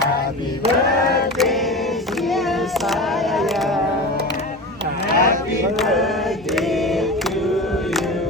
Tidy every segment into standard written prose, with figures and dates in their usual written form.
Happy birthday, dear Saya. Happy birthday to you.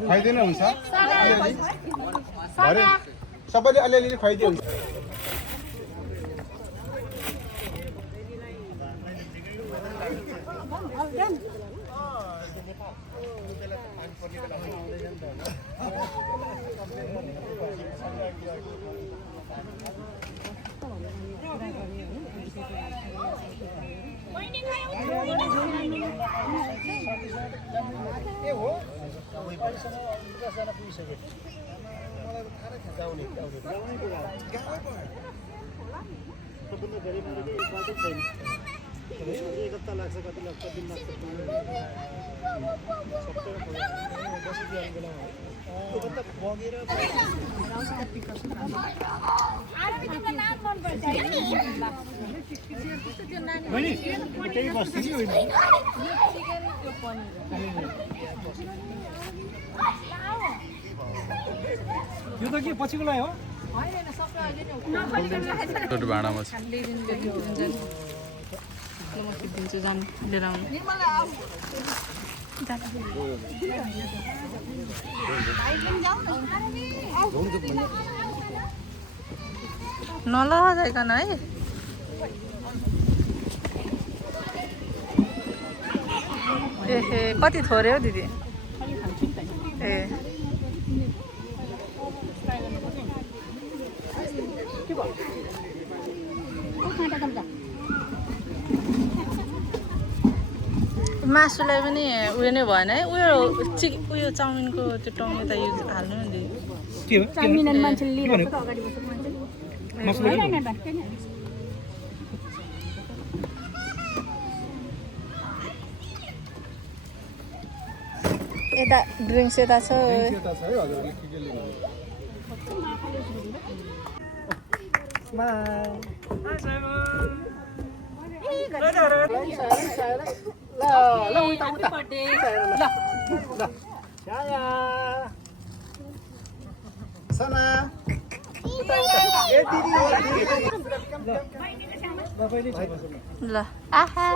खुवाइदिनु हुन्छ सबैले अलिअलि खुवाइदियो हुन्छ यो त के पछिको लाई हो छोटो भाँडामा छ म दिन्छु जान लिएर आउनु नलजाइकन है ए कति थोरै हो दिदी ए मासुलाई पनि उयो नै भएन है उयो चाउमिनको त्यो टङ्गे त युज हाल्नु नि यता ड्रिङ्क्स यता छ ल आहा